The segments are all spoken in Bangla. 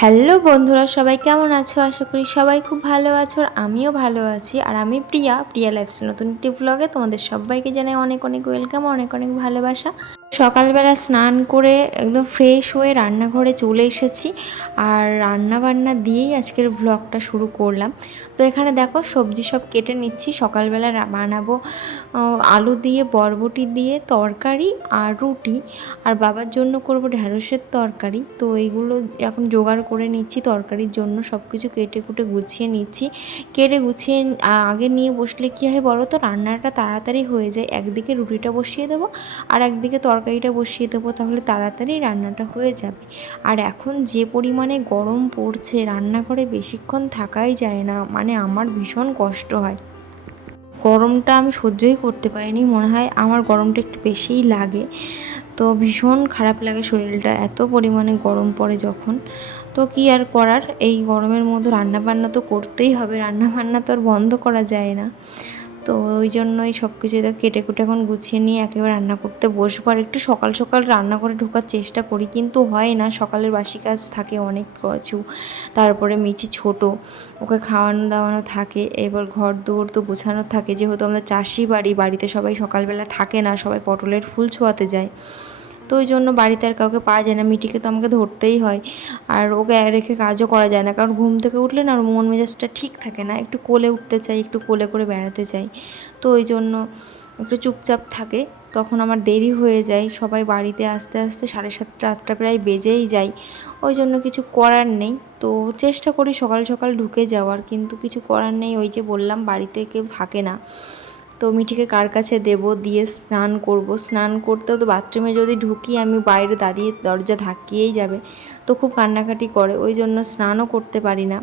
হ্যালো বন্ধুরা, সবাই কেমন আছো? আশা করি সবাই খুব ভালো আছো আর আমিও ভালো আছি। আর আমি প্রিয়া লাইফস্টাইল নতুন একটি ব্লগে তোমাদের সবাইকে জানাই অনেক অনেক ওয়েলকাম, অনেক অনেক ভালোবাসা। সকালবেলা স্নান করে একদম ফ্রেশ হয়ে রান্নাঘরে চলে এসেছি আর রান্না বান্না দিয়েই আজকের ব্লগটা শুরু করলাম। তো এখানে দেখো সবজি সব কেটে নিচ্ছি। সকালবেলা বানাবো আলু দিয়ে বরবটি দিয়ে তরকারি আর রুটি, আর বাবার জন্য করব ঢ্যাঁড়সের তরকারি। তো এইগুলো এখন জোগাড় করে নিচ্ছি তরকারির জন্য, সব কিছু কেটে কুটে গুছিয়ে নিচ্ছি। কেটে গুছিয়ে আগে নিয়ে বসলে কী হয় বলো তো, রান্নাটা তাড়াতাড়ি হয়ে যায়। একদিকে রুটিটা বসিয়ে দেবো আর একদিকে তরকারিটা বসিয়ে দেবো, তাহলে তাড়াতাড়ি রান্নাটা হয়ে যাবে। আর এখন যে পরিমাণে গরম পড়ছে রান্নাঘরে বেশিক্ষণ থাকাই যায় না, মানে আমার ভীষণ কষ্ট হয়। গরমটা আমি সহ্যই করতে পারিনি, মনে হয় আমার গরমটা একটু বেশিই লাগে। তো ভীষণ খারাপ লাগে শরীরটা, এত পরিমাণে গরম পড়ে যখন। তো কী আর করার, এই গরমের মধ্যে রান্নাবান্না তো করতেই হবে, রান্নাবান্না তো আর বন্ধ করা যায় না। তো ওই জন্যই সব কিছু কেটে কুটে এখন গুছিয়ে নিয়ে একেবারে রান্না করতে বসবো। আর একটু সকাল সকাল রান্না করে ঢোকার চেষ্টা করি, কিন্তু হয় না, সকালের বাসি কাজ থাকে অনেক কিছু। তারপরে মিঠি ছোট, ওকে খাওয়ানো দাওয়ানো থাকে, এবার ঘর দুয়ার তো গোছানো থাকে। যেহেতু আমরা চাষি বাড়ি, বাড়িতে সবাই সকালবেলা থাকে না, সবাই পটলের ফুল ছোঁয়াতে যায়। তো ওই জন্য বাড়িতে আর কাউকে পাওয়া যায় না, মিটিকে তো আমাকে ধরতেই হয়। আর ওকে রেখে কাজও করা যায় না, কারণ ঘুম থেকে উঠলে না ওর মন মেজাজটা ঠিক থাকে না, একটু কোলে উঠতে চাই, একটু কোলে করে বেড়াতে চাই। তো ওই জন্য একটু চুপচাপ থাকে। তখন আমার দেরি হয়ে যায়, সবাই বাড়িতে আস্তে আস্তে 7:30 8টা প্রায় বেজেই যায়। ওই জন্য কিছু করার নেই। তো চেষ্টা করি সকাল সকাল ঢুকে যাওয়ার, কিন্তু কিছু করার নেই, ওই যে বললাম বাড়িতে কেউ থাকে না। তো মিঠিকে কার কাছে দেব, দিয়ে স্নান করব। স্নান করতেও তো বাথরুমে যদি ঢুকি আমি, বাইরে দাঁড়িয়ে দরজা ধাক্কিয়েই যাবে, তো খুব কান্নাকাটি করে, ওই জন্য স্নানও করতে পারি না।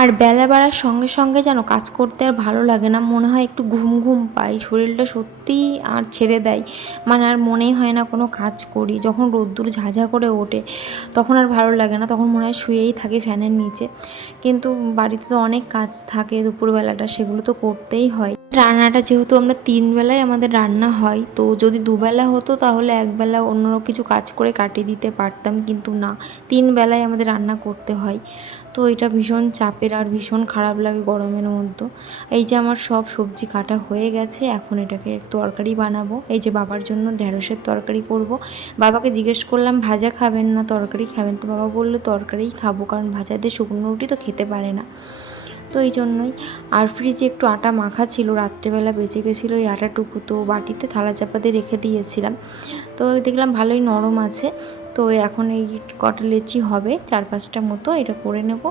আর বেলা বাড়ার সঙ্গে সঙ্গে যেন কাজ করতে আর ভালো লাগে না, মনে হয় একটু ঘুম ঘুম পাই, শরীরটা সত্যিই আর ছেড়ে দেয়। মানে আর মনেই হয় না কোনো কাজ করি। যখন রোদ্দুর ঝাঝা করে ওঠে তখন আর ভালো লাগে না, তখন মনে হয় শুয়েই থাকি ফ্যানের নিচে। কিন্তু বাড়িতে তো অনেক কাজ থাকে দুপুরবেলাটা, সেগুলো তো করতেই হয়। রান্নাটা যেহেতু আমরা 3 বেলায় আমাদের রান্না হয়, তো যদি দুবেলা হতো তাহলে একবেলা অন্য কিছু কাজ করে কাটিয়ে দিতে পারতাম, কিন্তু না, 3 বেলায় আমাদের রান্না করতে হয়। তো এটা ভীষণ চাপের আর ভীষণ খারাপ লাগে গরমের মধ্যে। এই যে আমার সব সবজি কাটা হয়ে গেছে, এখন এটাকে তরকারি বানাবো। এই যে বাবার জন্য ঢ্যাঁড়সের তরকারি করব। বাবাকে জিজ্ঞেস করলাম ভাজা খাবেন না তরকারি খাবেন, তো বাবা বললো তরকারিই খাবো, কারণ ভাজা দিয়ে শুকনো রুটি তো খেতে পারে না। তো এই জন্যই। আর ফ্রিজে একটু আটা মাখা ছিল, রাত্রেবেলা বেঁচে গেছিলো এই আটাটুকু, তো বাটিতে থালা চাপাতে রেখে দিয়েছিলাম। তো দেখলাম ভালোই নরম আছে। তো এখন এই কটা লেচি হবে 4-5টা মতো, এটা করে নেব,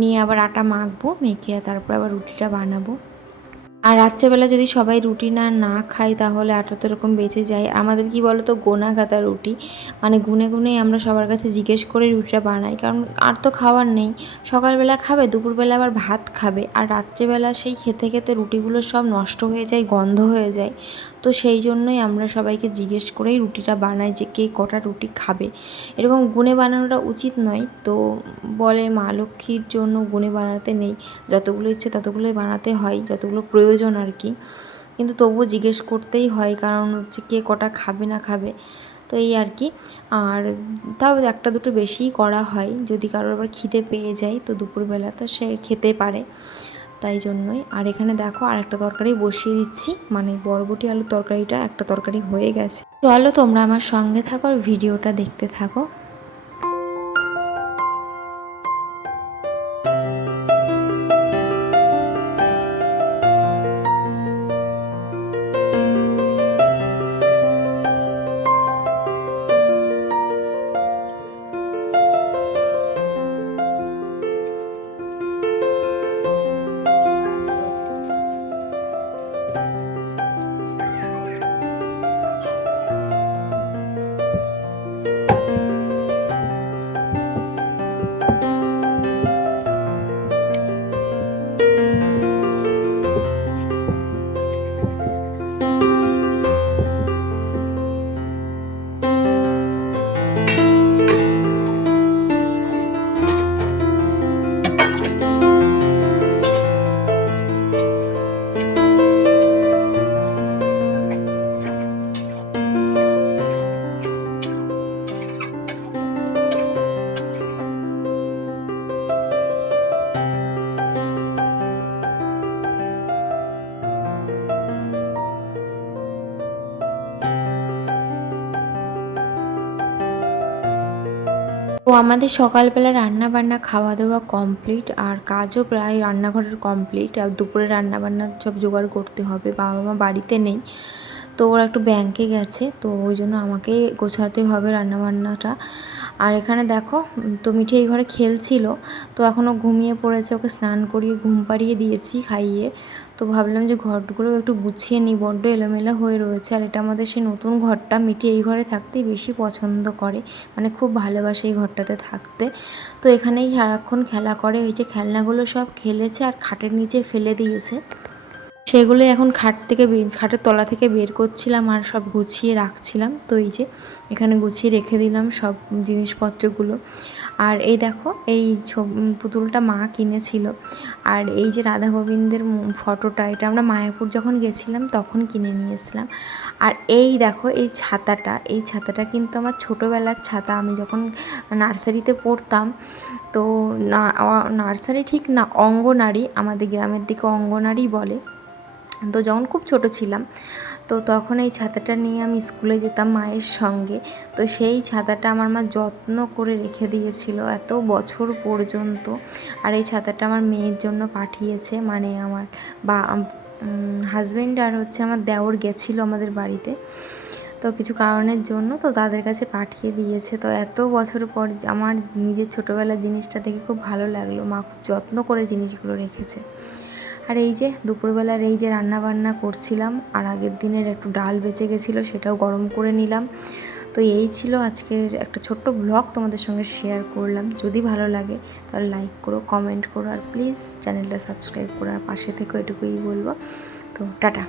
নিয়ে আবার আটা মাখবো, মেখে তারপর আবার রুটিটা বানাবো। আর রাত্রেবেলা যদি সবাই রুটি না খাই তাহলে আটা তো এরকম বেঁচে যায়। আমাদের কি বলো তো, গোনা গাঁথা রুটি, মানে গুনে গুনেই আমরা সবার কাছে জিজ্ঞেস করে রুটিটা বানাই, কারণ আর তো খাওয়ার নেই। সকালবেলা খাবে, দুপুরবেলা আবার ভাত খাবে, আর রাত্রেবেলা সেই খেতে খেতে রুটিগুলো সব নষ্ট হয়ে যায়, গন্ধ হয়ে যায়। তো সেই জন্যই আমরা সবাইকে জিজ্ঞেস করেই রুটিটা বানাই যে কে কটা রুটি খাবে। এরকম গুনে বানানোটা উচিত নয়, তো বলে মা লক্ষ্মীর জন্য গুনে বানাতে নেই, যতগুলো ইচ্ছে ততগুলোই বানাতে হয়, যতগুলো প্রয়োজন আর কি। কিন্তু তবুও জিজ্ঞেস করতেই হয়, কারণ হচ্ছে কে কটা খাবে না খাবে। তো এই আর কি। আর তাও একটা দুটো বেশিই করা হয়, যদি কারোর আবার খিদে পেয়ে যায় তো দুপুরবেলা তো সে খেতে পারে, তাই জন্যই। আর এখানে দেখো আর একটা তরকারি বসিয়ে দিচ্ছি, মানে বরবটি আলুর তরকারিটা একটা তরকারি হয়ে গেছে। চলো তোমরা আমার সঙ্গে থাকো আর ভিডিওটা দেখতে থাকো। আমাদের সকালবেলা রান্না বান্না খাওয়া দাওয়া কমপ্লিট, আর কাজও প্রায় রান্নাঘরের কমপ্লিট। আর দুপুরে রান্না বান্না সব জোগাড় করতে হবে, বাবা মা বাড়িতে নেই, তো ওরা একটু ব্যাংকে গেছে, তো ওই জন্য আমাকে গোছাতে হবে রান্নাবান্নাটা। আর এখানে দেখো, তো মিঠি এই ঘরে খেলছিল, তো এখনও ঘুমিয়ে পড়েছে, ওকে স্নান করিয়ে ঘুম পাড়িয়ে দিয়েছি খাইয়ে। তো ভাবলাম যে ঘরগুলো একটু গুছিয়ে নিই, বড্ড এলোমেলো হয়ে রয়েছে। আর এটা আমাদের সেই নতুন ঘরটা, মিঠি এই ঘরে থাকতেই বেশি পছন্দ করে, মানে খুব ভালোবাসে এই ঘরটাতে থাকতে। তো এখানেই সারাক্ষণ খেলা করে, এই যে খেলনাগুলো সব খেলেছে আর খাটের নিচে ফেলে দিয়েছে, সেগুলোই এখন খাটের তলা থেকে বের করছিলাম আর সব গুছিয়ে রাখছিলাম। তো এই যে এখানে গুছিয়ে রেখে দিলাম সব জিনিসপত্রগুলো। আর এই দেখো, এই পুতুলটা মা কিনেছিল। আর এই যে রাধা গোবিন্দের ফটোটা, এটা আমরা মায়াপুর যখন গেছিলাম তখন কিনে নিয়ে এসেছিলাম। আর এই দেখো, এই ছাতাটা কিন্তু আমার ছোটোবেলার ছাতা। আমি যখন নার্সারিতে পড়তাম, তো নার্সারি ঠিক না, অঙ্গনারী, আমাদের গ্রামের দিকে অঙ্গনারী বলে। তো যখন খুব ছোট ছিলাম, তো তখন এই ছাতাটা নিয়ে আমি স্কুলে যেতাম মায়ের সঙ্গে। তো সেই ছাতাটা আমার মা যত্ন করে রেখে দিয়েছিল এত বছর পর্যন্ত। আর এই ছাতাটা আমার মেয়ের জন্য পাঠিয়েছে, মানে আমার হাজব্যান্ড আর আমার দেওর গেছিলো আমাদের বাড়িতে, তো কিছু কারণের জন্য, তো তাদের কাছে পাঠিয়ে দিয়েছে। তো এত বছর পর আমার নিজের ছোটোবেলার জিনিসটা দেখে খুব ভালো লাগলো, মা খুব যত্ন করে জিনিসগুলো রেখেছে। আর এই যে দুপুরবেলার এই যে রান্না বান্না করছিলাম, আর আগের দিনের একটু ডাল বেঁচে গেছিলো, সেটাও গরম করে নিলাম। তো এই ছিল আজকের একটা ছোট্ট ব্লগ, তোমাদের সঙ্গে শেয়ার করলাম। যদি ভালো লাগে তাহলে লাইক করো, কমেন্ট করো, আর প্লিজ চ্যানেলটা সাবস্ক্রাইব করো, আর পাশে থেকেও এটুকুই বলবো। তো টাটা।